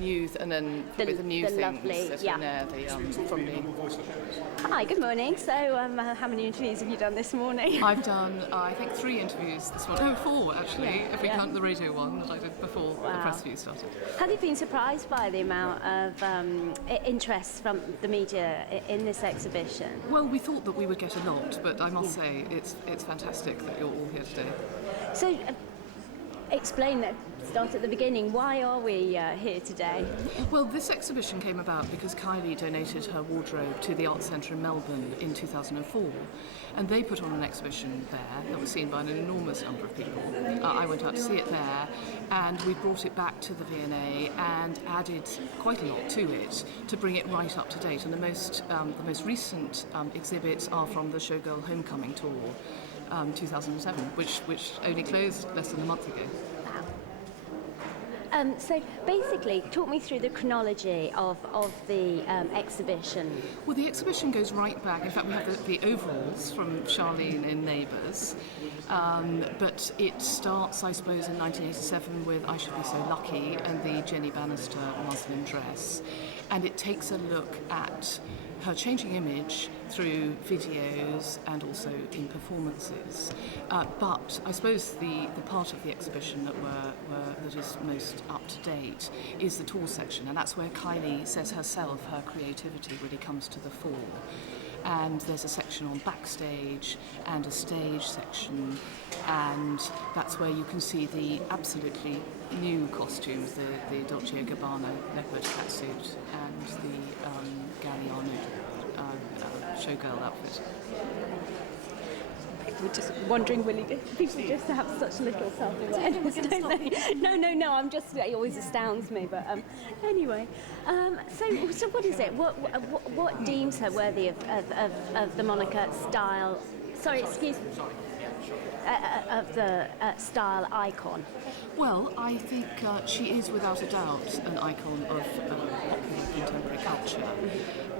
news, and then with the new things lovely, that are there, from the... Hi, good morning. So how many interviews have you done this morning? I've done, I think, 3 interviews this morning. 4 actually, if we count the radio one that I did before the press view started. Have you been surprised by the amount of interest from the media in this exhibition? Well, we thought that we would get a lot, but I must say it's fantastic that you're all here today. So explain that. Start at the beginning. Why are we here today? Well, this exhibition came about because Kylie donated her wardrobe to the Arts Centre in Melbourne in 2004, and they put on an exhibition there that was seen by an enormous number of people. I went out to see it there, and we brought it back to the V&A and added quite a lot to it to bring it right up to date. And the most recent exhibits are from the Showgirl Homecoming Tour, 2007, which only closed less than a month ago. So basically, talk me through the chronology of the exhibition. Well, the exhibition goes right back. In fact, we have the overalls from Charlene in Neighbours, but it starts, I suppose, in 1987 with I Should Be So Lucky and the Jenny Bannister muslin dress. And it takes a look at her changing image through videos and also in performances. But I suppose the part of the exhibition that is most up to date is the tour section, and that's where Kylie says herself her creativity really comes to the fore. And there's a section on backstage and a stage section, and that's where you can see the absolutely new costumes, the Dolce & Gabbana leopard catsuit and the Galliano showgirl outfit. We're just wondering, Willie, people just have such little self-awareness, don't they? No, it always astounds me, but anyway. So what is it? What deems her worthy of the moniker style, sorry, excuse me, of the style icon? Well, I think she is without a doubt an icon of popular contemporary culture.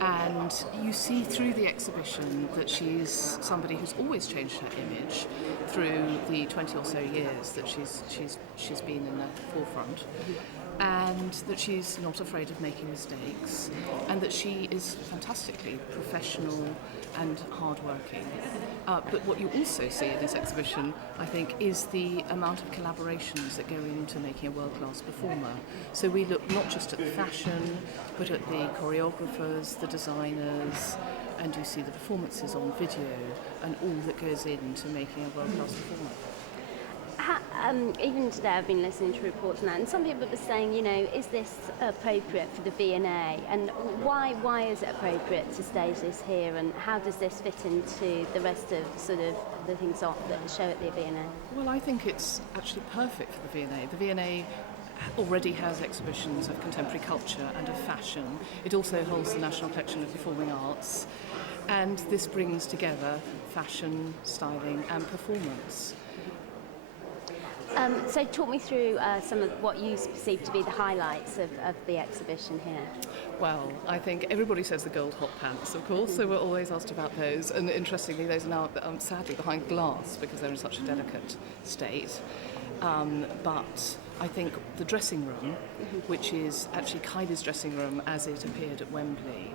And you see through the exhibition that she's somebody who's always changed her image through the 20 or so years that she's been in the forefront, and that she's not afraid of making mistakes, and that she is fantastically professional and hardworking. But what you also see in this exhibition, I think, is the amount of collaborations that go into making a world-class performer. So we look not just at the fashion, but at the choreographers, the designers, and you see the performances on video and all that goes into making a world-class performer. Even today I've been listening to reports now, and some people were saying, is this appropriate for the V&A, and why is it appropriate to stage this here, and how does this fit into the rest of sort of the things that show at the V&A? Well, I think it's actually perfect for the V&A. The V&A already has exhibitions of contemporary culture and of fashion. It also holds the National Collection of Performing Arts, and this brings together fashion, styling and performance. So talk me through some of what you perceive to be the highlights of the exhibition here. Well, I think everybody says the gold hot pants, of course, so we're always asked about those. And interestingly, those are now sadly behind glass because they're in such a delicate state. But I think the dressing room, which is actually Kylie's dressing room as it appeared at Wembley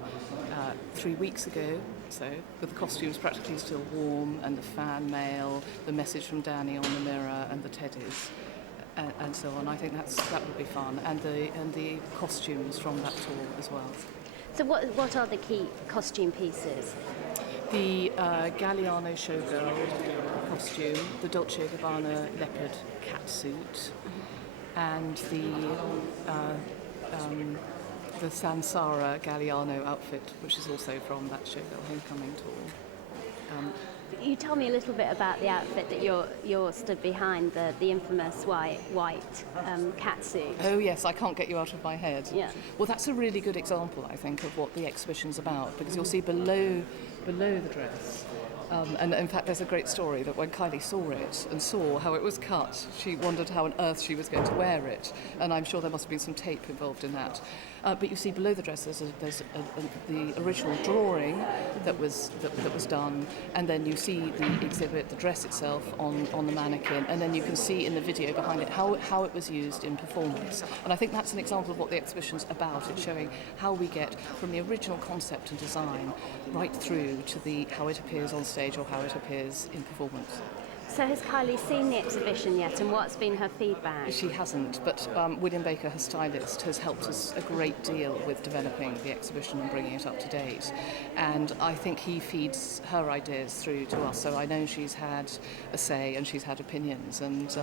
3 weeks ago, so with the costumes practically still warm, and the fan mail, the message from Danny on the mirror, and the teddies, and so on. I think that would be fun, and the costumes from that tour as well. So what are the key costume pieces? The Galliano showgirl costume, the Dolce & Gabbana leopard catsuit, and the Sansara Galliano outfit, which is also from that Showgirl Homecoming tour. You tell me a little bit about the outfit that you're stood behind, the infamous white catsuit. Oh yes, I can't get you out of my head. Yeah. Well, that's a really good example, I think, of what the exhibition's about, because you'll see below the dress. And in fact, there's a great story that when Kylie saw it and saw how it was cut, she wondered how on earth she was going to wear it. And I'm sure there must have been some tape involved in that. But you see below the dress there's the original drawing that was done, and then you see the exhibit, the dress itself on the mannequin, and then you can see in the video behind it how it was used in performance. And I think that's an example of what the exhibition's about. It's showing how we get from the original concept and design right through to how it appears on stage or how it appears in performance. So has Kylie seen the exhibition yet, and what's been her feedback? She hasn't, but William Baker, her stylist, has helped us a great deal with developing the exhibition and bringing it up to date. And I think he feeds her ideas through to us. So I know she's had a say and she's had opinions, and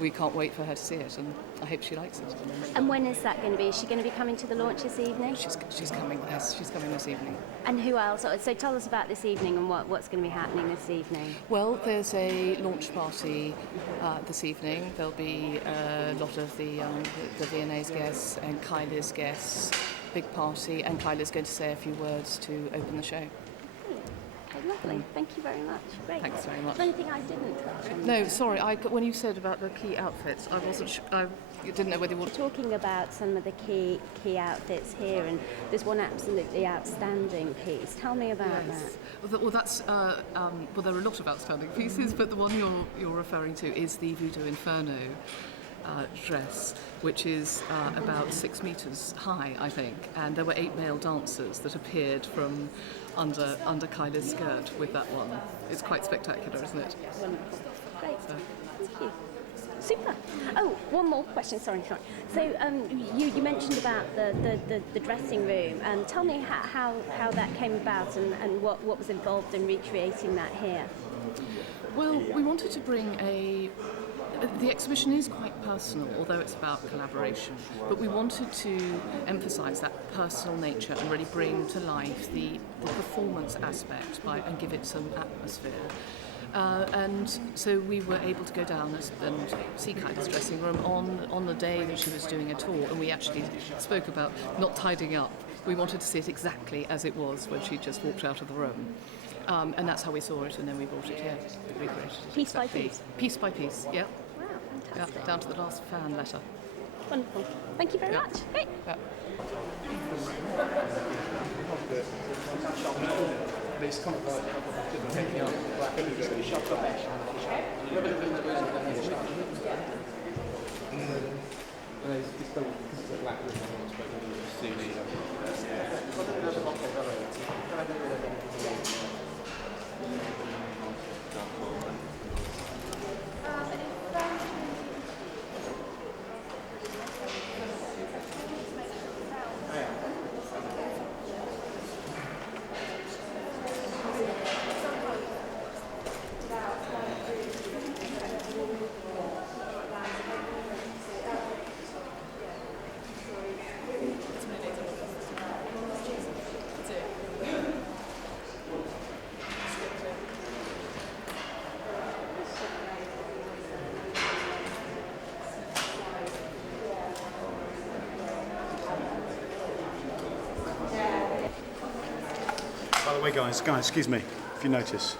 we can't wait for her to see it. And I hope she likes it. And when is that going to be? Is she going to be coming to the launch this evening? She's coming. Yes, she's coming this evening. And who else? So tell us about this evening and what's going to be happening this evening. Well, there's a launch party this evening. There'll be a lot of the V&A's guests and Kylie's guests, big party, and Kylie's going to say a few words to open the show. Okay, lovely. Thank you very much. Great. Thanks very much. Is there anything I didn't touch on? No, sorry. When you said about the key outfits, I wasn't. I didn't know whether you wanted. Talking about some of the key outfits here, and there's one absolutely outstanding piece. Tell me about that. Well, that's well, there are a lot of outstanding pieces, but the one you're referring to is the Voodoo Inferno dress, which is about 6 meters high, I think, and there were 8 male dancers that appeared from under Kylie's skirt with that one. It's quite spectacular, isn't it? Wonderful. Great. Thank you. Super. Oh, one more question. Sorry. So you mentioned about the dressing room. Tell me how that came about and what was involved in recreating that here. Well, we wanted to bring the exhibition is quite personal, although it's about collaboration, but we wanted to emphasise that personal nature and really bring to life the performance aspect and give it some atmosphere. And so we were able to go down and see Kylie's dressing room on the day that she was doing a tour, and we actually spoke about not tidying up. We wanted to see it exactly as it was when she just walked out of the room. And that's how we saw it, and then we brought it here, recreated it. Piece by piece? Piece by piece, yeah. Wow, fantastic. Yeah, down to the last fan letter. Wonderful. Thank you very much. Great. Yeah. It's kind of like taking out black and shut up. By the way, guys, excuse me, if you notice.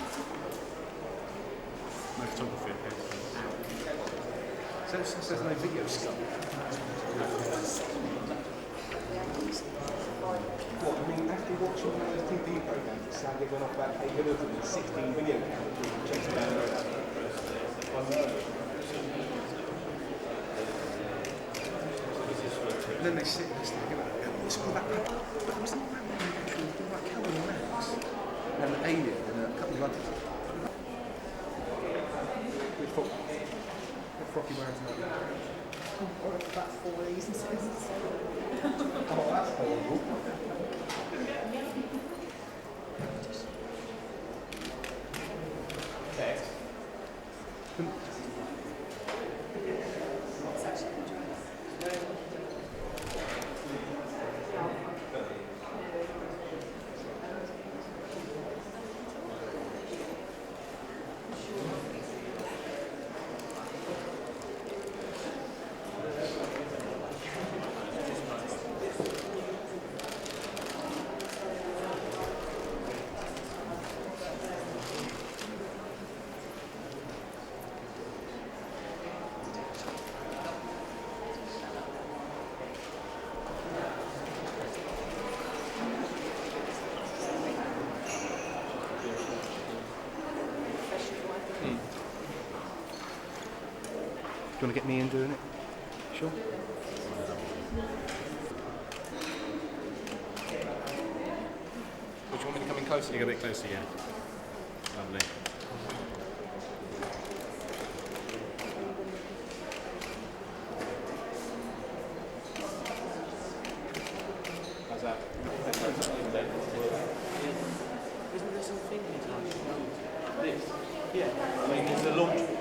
No photography, okay? So there's no video stuff. What, I mean, after watching the TV programme, Sandy went off about 8 minutes and 16 video cameras chasing down the road. And then they sit and think about it. It's all about but wasn't it about Calvin and Max and Alien and a couple of others? Which Rocky wearing tonight? Or about 4 reasons. Oh, that's horrible. you want to get me in doing it? Sure. Would you want me to come in closer? You get a bit closer, yeah. Lovely. How's that? Isn't there something this? Yeah, I mean, it's a launch.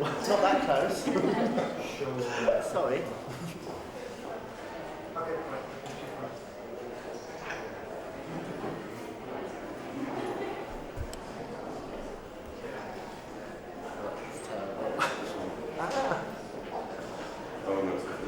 It's not that close. Sorry. Oh, no, it's the...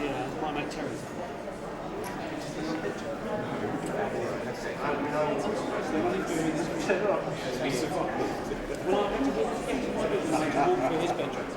Yeah, might make cherries. Well, I went to walk through his bedroom.